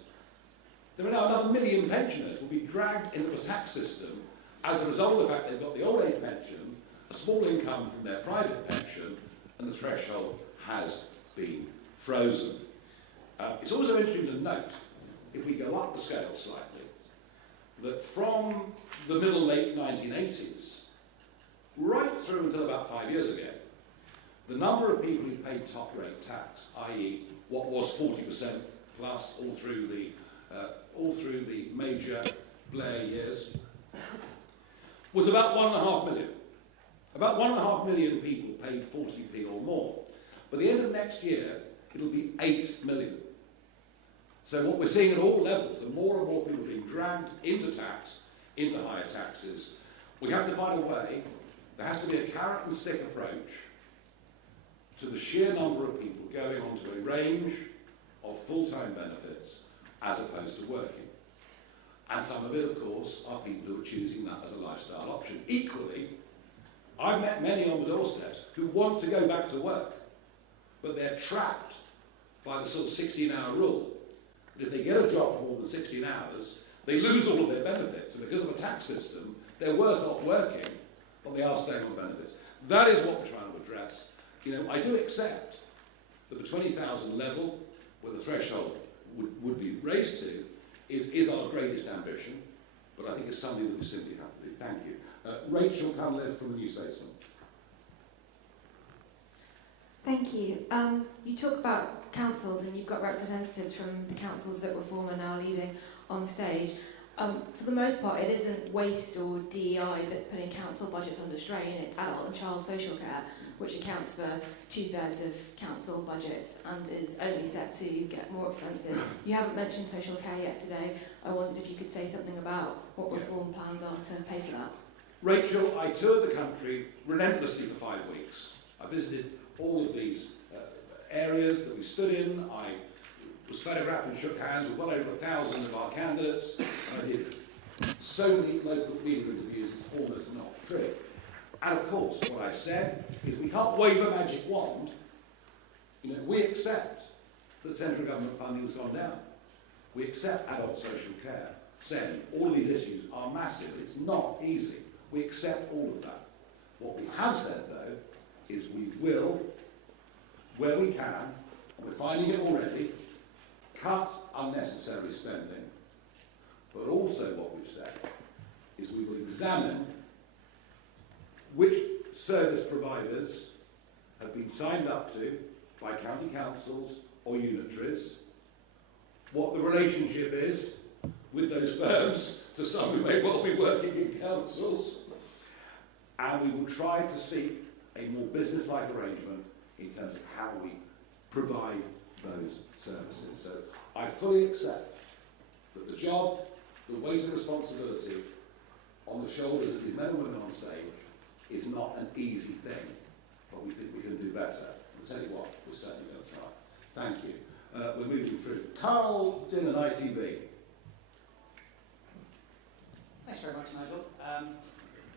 There are now another 1 million pensioners will be dragged into the tax system as a result of the fact they've got the old age pension, a small income from their private pension, and the threshold has been frozen. It's also interesting to note, if we go up the scale slightly, that from the late 1980s, right through until about 5 years ago, the number of people who paid top rate tax, i.e. what was 40% plus all through the major Blair years, was about 1.5 million. About 1.5 million people paid 40p or more. By the end of next year, it'll be 8 million. So what we're seeing at all levels are more and more people being dragged into tax, into higher taxes. We have to find a way. There has to be a carrot and stick approach to the sheer number of people going onto a range of full-time benefits as opposed to working. And some of it, of course, are people who are choosing that as a lifestyle option. Equally, I've met many on the doorsteps who want to go back to work, but they're trapped by the sort of 16-hour rule. If they get a job for more than 16 hours, they lose all of their benefits. And because of a tax system, they're worse off working, but they are staying on benefits. That is what we're trying to address. You know, I do accept that the 20,000 level, where the threshold would be raised to, is our greatest ambition, but I think it's something that we simply have to do. Thank you. Rachel Cunliffe from the New Statesman. Thank you. You talk about councils, and you've got representatives from the councils that Reform are now leading on stage. For the most part, it isn't waste or DEI that's putting council budgets under strain, it's adult and child social care, which accounts for 2/3 of council budgets and is only set to get more expensive. You haven't mentioned social care yet today. I wondered if you could say something about what reform plans are to pay for that. Rachel, I toured the country relentlessly for 5 weeks. I visited all of these areas that we stood in. I was photographed and shook hands with well over 1,000 of our candidates. And I did so many local media interviews, it's almost not true. And of course, what I said is we can't wave a magic wand. You know, we accept that central government funding has gone down. We accept adult social care, SEND, all of these issues are massive. It's not easy. We accept all of that. What we have said, though, is we will, where we can, and we're finding it already, cut unnecessary spending. But also what we've said is we will examine which service providers have been signed up to by county councils or unitaries, what the relationship is with those firms, to some who may well be working in councils, and we will try to seek a more business-like arrangement in terms of how we provide those services. So I fully accept that the job, the weight of responsibility on the shoulders of these men and women on stage is not an easy thing, but we think we can do better. I'll tell you what, we're certainly going to try. Thank you. We're moving through. Carl Dillon, ITV. Thanks very much, Nigel.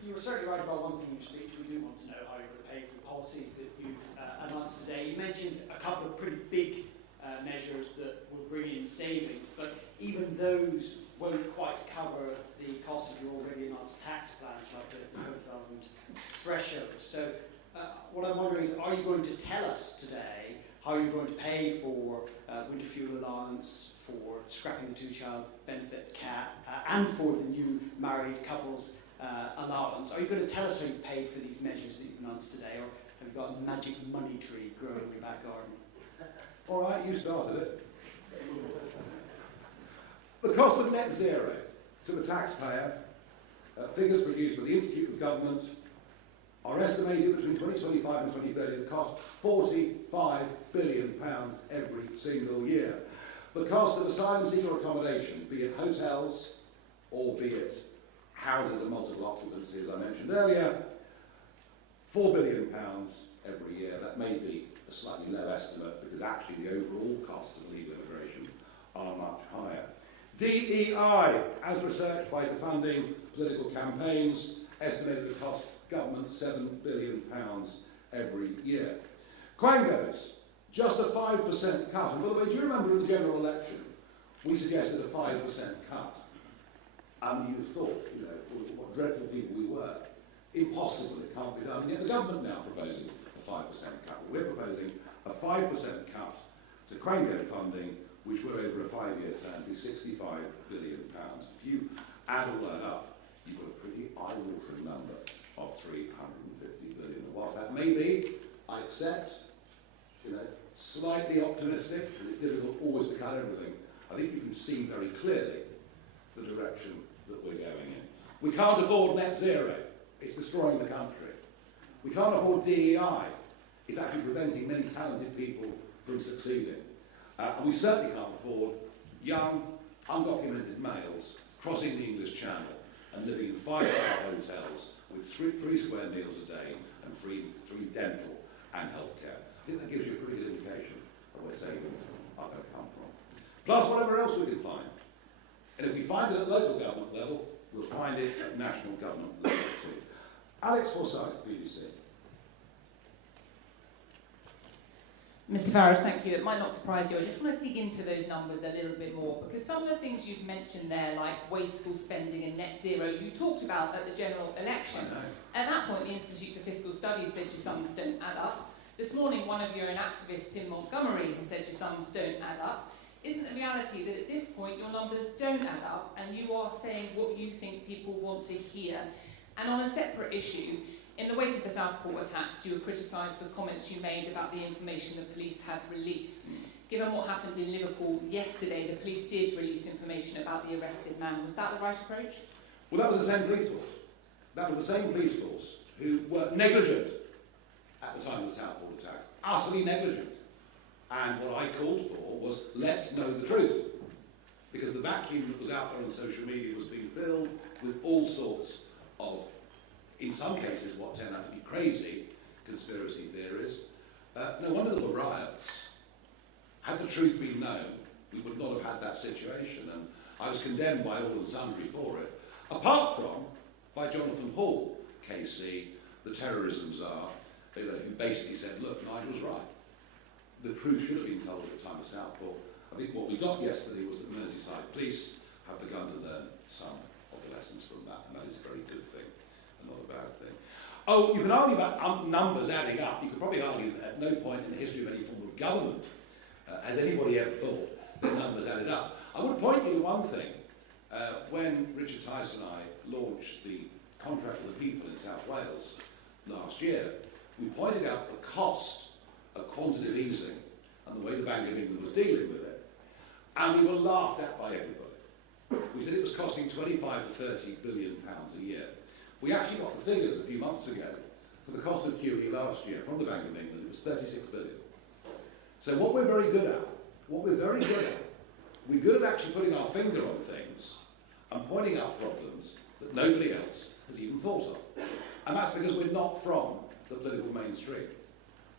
You were certainly right about one thing in your speech. We do want to know how you're going to pay for the policies that you've announced today. You mentioned a couple of pretty big measures that will bring in savings, but even those won't quite cover the cost of your already announced tax plans, like the 100,000 threshold. So what I'm wondering is, are you going to tell us today how you're going to pay for winter fuel allowance, for scrapping the two-child benefit cap, and for the new married couples allowance? Are you going to tell us how you paid for these measures that you've announced today, or have you got a magic money tree growing in your back garden? All right, you started it. The cost of net zero to the taxpayer, figures produced by the Institute of Government, are estimated between 2025 and 2030 to cost £45 billion every single year. The cost of asylum seeker accommodation, be it hotels or be it houses of multiple occupancy, as I mentioned earlier, £4 billion every year. That may be a slightly low estimate because actually the overall costs of legal immigration are much higher. DEI, as researched by defunding political campaigns, estimated to cost government £7 billion every year. Quangos, just a 5% cut. And by the way, do you remember in the general election, we suggested a 5% cut? And you thought, you know, what dreadful people we were. Impossible, it can't be done. And yet the government now proposing a 5% cut. We're proposing a 5% cut to Quango funding, which will over a 5-year term be £65 billion. If you add all that up, you've got a pretty eye-watering number of £350 billion. And whilst that may be, I accept, you know, slightly optimistic, because it's difficult always to cut everything, I think you can see very clearly the direction that we're going in. We can't afford net zero. It's destroying the country. We can't afford DEI. It's actually preventing many talented people from succeeding. And we certainly can't afford young, undocumented males crossing the English Channel and living in 5-star hotels with 3 square meals a day and free dental and healthcare. I think that gives you a pretty good indication of where savings are going to come from. Plus whatever else we can find. And if we find it at local government level, we'll find it at national government level too. Alex Forsyth, BBC. Mr Farage, thank you. It might not surprise you. I just want to dig into those numbers a little bit more, because some of the things you've mentioned there, like wasteful spending and net zero, you talked about at the general election. At that point, the Institute for Fiscal Studies said your sums don't add up. This morning, one of your own activists, Tim Montgomery, has said your sums don't add up. Isn't the reality that at this point your numbers don't add up and you are saying what you think people want to hear? And on a separate issue, in the wake of the Southport attacks, you were criticised for comments you made about the information the police had released. Given what happened in Liverpool yesterday, the police did release information about the arrested man. Was that the right approach? Well, that was the same police force. That was the same police force who were negligent at the time of the Southport attacks, utterly negligent. And what I called for was, let's know the truth. Because the vacuum that was out there on social media was being filled with all sorts of, in some cases, what turned out to be crazy conspiracy theories. No wonder there were riots. Had the truth been known, we would not have had that situation. And I was condemned by all and sundry for it. Apart from by Jonathan Hall, KC, the terrorism czar, who basically said, look, Nigel's right. The truth should have been told at the time of Southport. I think what we got yesterday was that Merseyside police have begun to learn some of the lessons from that, and that is a very good thing, and not a bad thing. Oh, you can argue about numbers adding up. You could probably argue that at no point in the history of any form of government has anybody ever thought that numbers added up. I would point you to one thing. When Richard Tice and I launched the Contract with the People in South Wales last year, we pointed out the cost of quantitative easing and the way the Bank of England was dealing with it. And we were laughed at by everybody. We said it was costing 25 to 30 billion pounds a year. We actually got the figures a few months ago for the cost of QE last year from the Bank of England. It was 36 billion. So what we're very good at, we're good at actually putting our finger on things and pointing out problems that nobody else has even thought of. And that's because we're not from the political mainstream.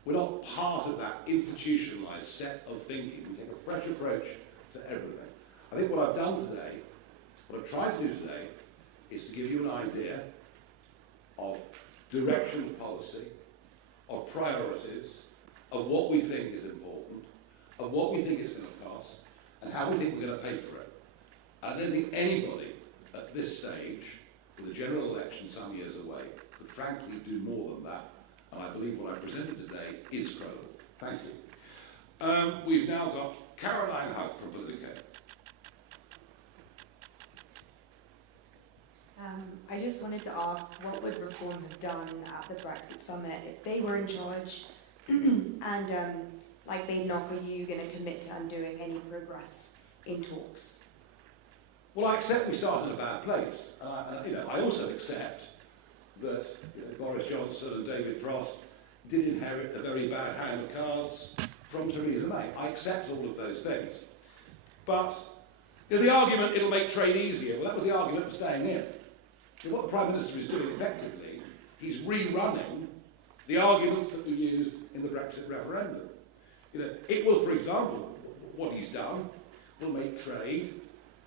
We're not part of that institutionalised set of thinking. We take a fresh approach to everything. I think what I've done today, what I've tried to do today, is to give you an idea of direction of policy, of priorities, of what we think is important, of what we think it's going to cost, and how we think we're going to pay for it. I don't think anybody at this stage, with a general election some years away, could frankly do more than that. And I believe what I presented today is credible. Thank you. We've now got Caroline Huck from Politico. I just wanted to ask, what would Reform have done at the Brexit summit if they were in charge and, like Badenoch, are you going to commit to undoing any progress in talks? Well, I accept we started in a bad place. I also accept that Boris Johnson and David Frost did inherit a very bad hand of cards from Theresa May. I accept all of those things. But the argument, it'll make trade easier, well, that was the argument for staying in. What the Prime Minister is doing effectively, he's rerunning the arguments that we used in the Brexit referendum. It will, for example, what he's done, will make trade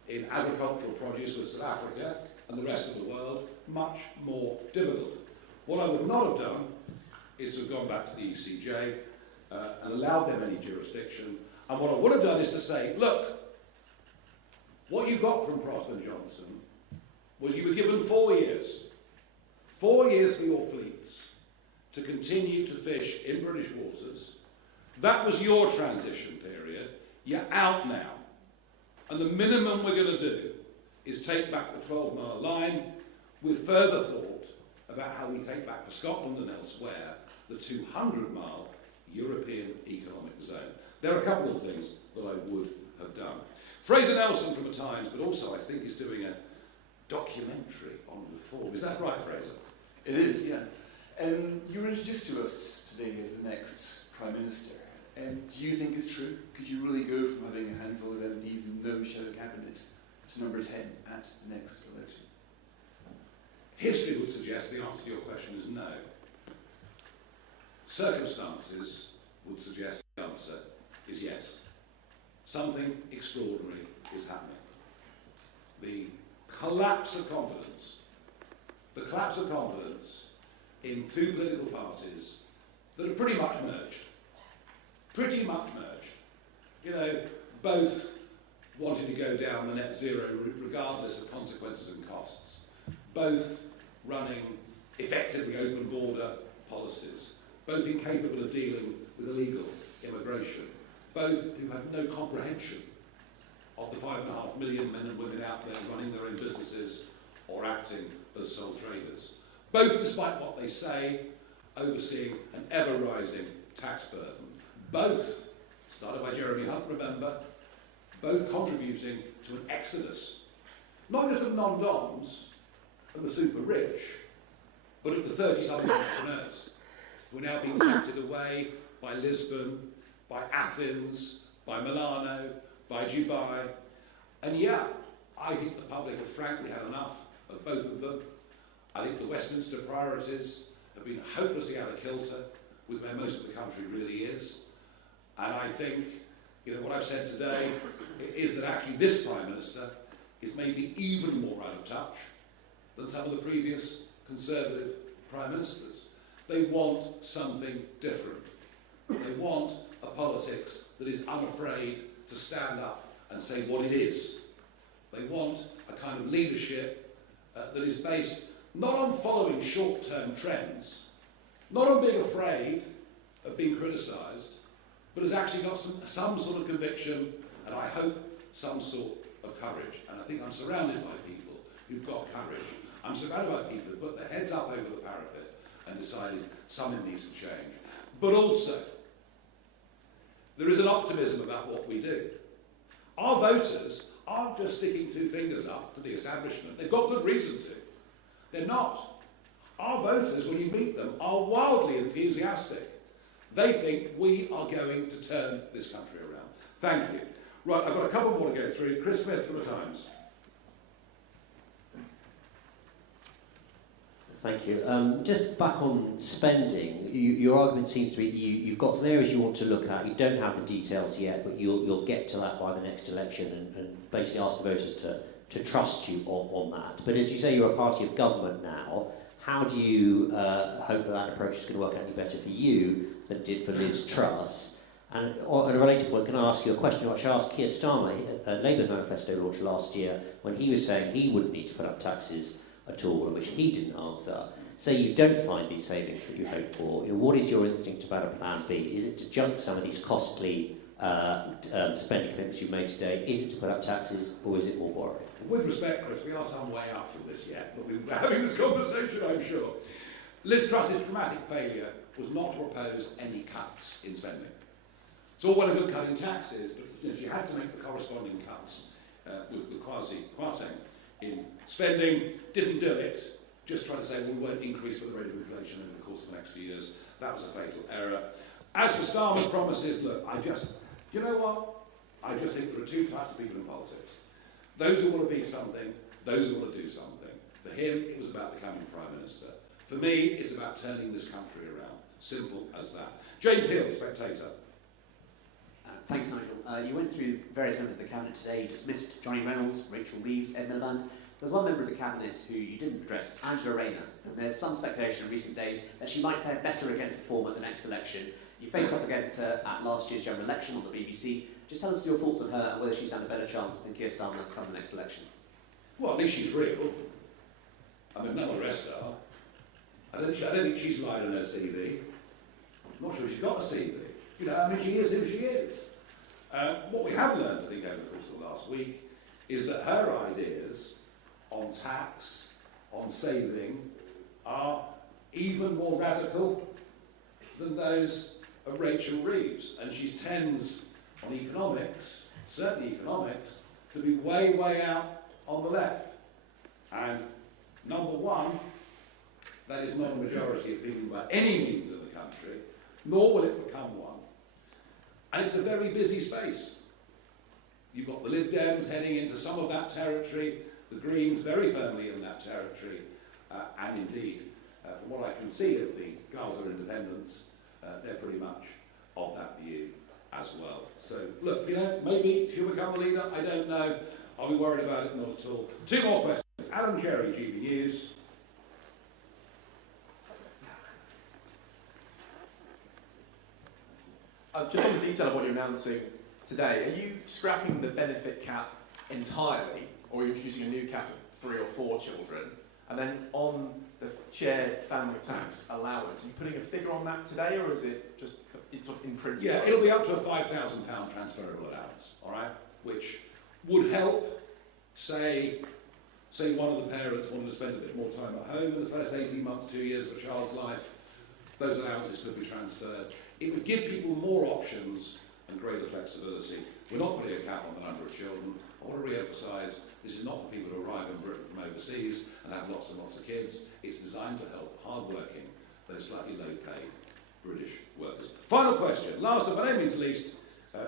in agricultural produce with South Africa and the rest of the world much more difficult. What I would not have done is to have gone back to the ECJ and allowed them any jurisdiction. And what I would have done is to say, look, what you got from Frost and Johnson was you were given 4 years. 4 years for your fleets to continue to fish in British waters. That was your transition period. You're out now. And the minimum we're going to do is take back the 12-mile line with further thought about how we take back for Scotland and elsewhere the 200-mile European economic zone. There are a couple of things that I would have done. Fraser Nelson from The Times, but also I think is doing a documentary on reform. Is that right, Fraser? It is, yeah. You were introduced to us today as the next Prime Minister. Do you think it's true? Could you really go from having a handful of MPs and no shadow cabinet to number 10 at the next election? History would suggest the answer to your question is no. Circumstances would suggest the answer is yes. Something extraordinary is happening. The collapse of confidence in two political parties that are pretty much merged. Both wanting to go down the net zero route regardless of consequences and costs. Both running effectively open border policies. Both incapable of dealing with illegal immigration. Both who have no comprehension of the 5.5 million men and women out there running their own businesses or acting as sole traders. Both, despite what they say, overseeing an ever-rising tax burden. Both, started by Jeremy Hunt, remember, both contributing to an exodus, not just of non-doms and the super rich, but of the 30-something entrepreneurs. We're now being tempted away by Lisbon, by Athens, by Milano, by Dubai. And yeah, I think the public have frankly had enough of both of them. I think the Westminster priorities have been hopelessly out of kilter with where most of the country really is. And I think, what I've said today is that actually this Prime Minister is maybe even more out of touch than some of the previous Conservative Prime Ministers. They want something different. They want a politics that is unafraid to stand up and say what it is. They want a kind of leadership that is based not on following short-term trends, not on being afraid of being criticised, but has actually got some sort of conviction, and I hope some sort of courage. And I think I'm surrounded by people who've got courage. I'm surrounded by people who've put their heads up over the parapet and decided something needs to change. But also, there is an optimism about what we do. Our voters aren't just sticking two fingers up to the establishment. They've got good reason to. They're not. Our voters, when you meet them, are wildly enthusiastic. They think we are going to turn this country around. Thank you. Right, I've got a couple more to go through. Chris Smith from The Times. Thank you. Just back on spending, your argument seems to be that you've got some areas you want to look at. You don't have the details yet, but you'll get to that by the next election and basically ask the voters to trust you on that. But as you say, you're a party of government now. How do you hope that approach is going to work out any better for you than it did for Liz Truss? And on a related point, can I ask you a question which I asked Keir Starmer, Labour's manifesto launched last year, when he was saying he wouldn't need to put up taxes at all, and which he didn't answer. Say you don't find these savings that you hope for, what is your instinct about a plan B? Is it to junk some of these costly spending commitments you've made today? Is it to put up taxes, or is it more borrowing? With respect, Chris, we are some way up from this yet, but we're having this conversation, I'm sure. Liz Truss's dramatic failure was not to propose any cuts in spending. It's all well and good cutting taxes, but she had to make the corresponding cuts with quasi in spending, didn't do it, just trying to say, well, we won't increase with the rate of inflation over the course of the next few years. That was a fatal error. As for Starmer's promises, look, do you know what? I just think there are two types of people in politics. Those who want to be something, those who want to do something. For him, it was about becoming Prime Minister. For me, it's about turning this country around. Simple as that. James Hill, Spectator. Thanks, Nigel. You went through various members of the Cabinet today. You dismissed Johnny Reynolds, Rachel Reeves, Ed Miliband. There's one member of the Cabinet who you didn't address, Angela Rayner. And there's some speculation in recent days that she might fare better against reform at the next election. You faced off against her at last year's general election on the BBC. Just tell us your thoughts on her and whether she's stand a better chance than Keir Starmer come the next election. Well, at least she's real. I mean, none of the rest are. I don't think she's lied on her CV. I'm not sure she's got a CV. She is who she is. What we have learned, I think, over the course of the last week is that her ideas on tax, on saving, are even more radical than those of Rachel Reeves. And she tends, on economics, certainly economics, to be way, way out on the left. And number one, that is not a majority of people by any means in the country, nor will it become one. And it's a very busy space. You've got the Lib Dems heading into some of that territory, the Greens very firmly in that territory, and indeed, from what I can see of the Gaza independents, they're pretty much of that view as well. So, look, maybe she'll become the leader, I don't know. I'll be worried about it, not at all. Two more questions. Adam Cherry, GB News. Just on the detail of what you're announcing today, are you scrapping the benefit cap entirely, or are you introducing a new cap of 3 or 4 children? And then on the shared family tax allowance, are you putting a figure on that today, or is it just in principle? Yeah, it'll be up to a £5,000 transferable allowance, all right, which would help, say one of the parents wanted to spend a bit more time at home in the first 18 months, 2 years of a child's life. Those allowances could be transferred. It would give people more options and greater flexibility. We're not putting a cap on the number of children. I want to re-emphasise, this is not for people who arrive in Britain from overseas and have lots and lots of kids. It's designed to help hard-working, though slightly low-paid British workers. Final question, last but by no means least,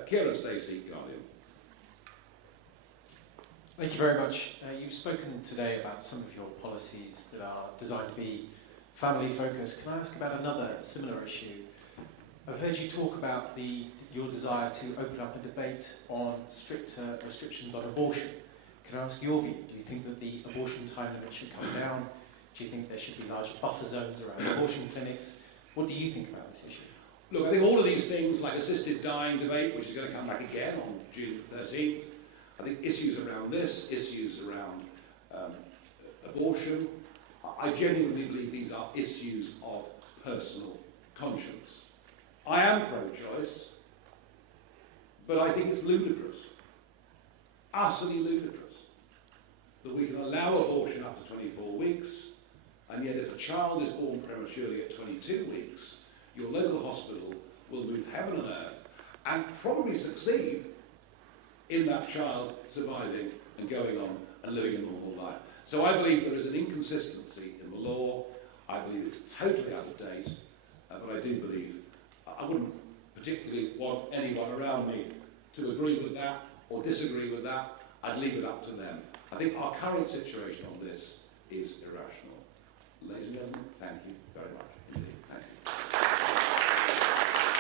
Keir Stacey, Guardian. Thank you very much. You've spoken today about some of your policies that are designed to be family focused. Can I ask about another similar issue? I've heard you talk about your desire to open up a debate on stricter restrictions on abortion. Can I ask your view? Do you think that the abortion time limit should come down? Do you think there should be larger buffer zones around abortion clinics? What do you think about this issue? Look, I think all of these things, like assisted dying debate, which is going to come back again on June the 13th, I think issues around this, issues around abortion, I genuinely believe these are issues of personal conscience. I am pro-choice, but I think it's ludicrous, utterly ludicrous, that we can allow abortion up to 24 weeks, and yet if a child is born prematurely at 22 weeks, your local hospital will move heaven and earth and probably succeed in that child surviving and going on and living a normal life. So I believe there is an inconsistency in the law. I believe it's totally out of date, but I do believe, I wouldn't particularly want anyone around me to agree with that or disagree with that. I'd leave it up to them. I think our current situation on this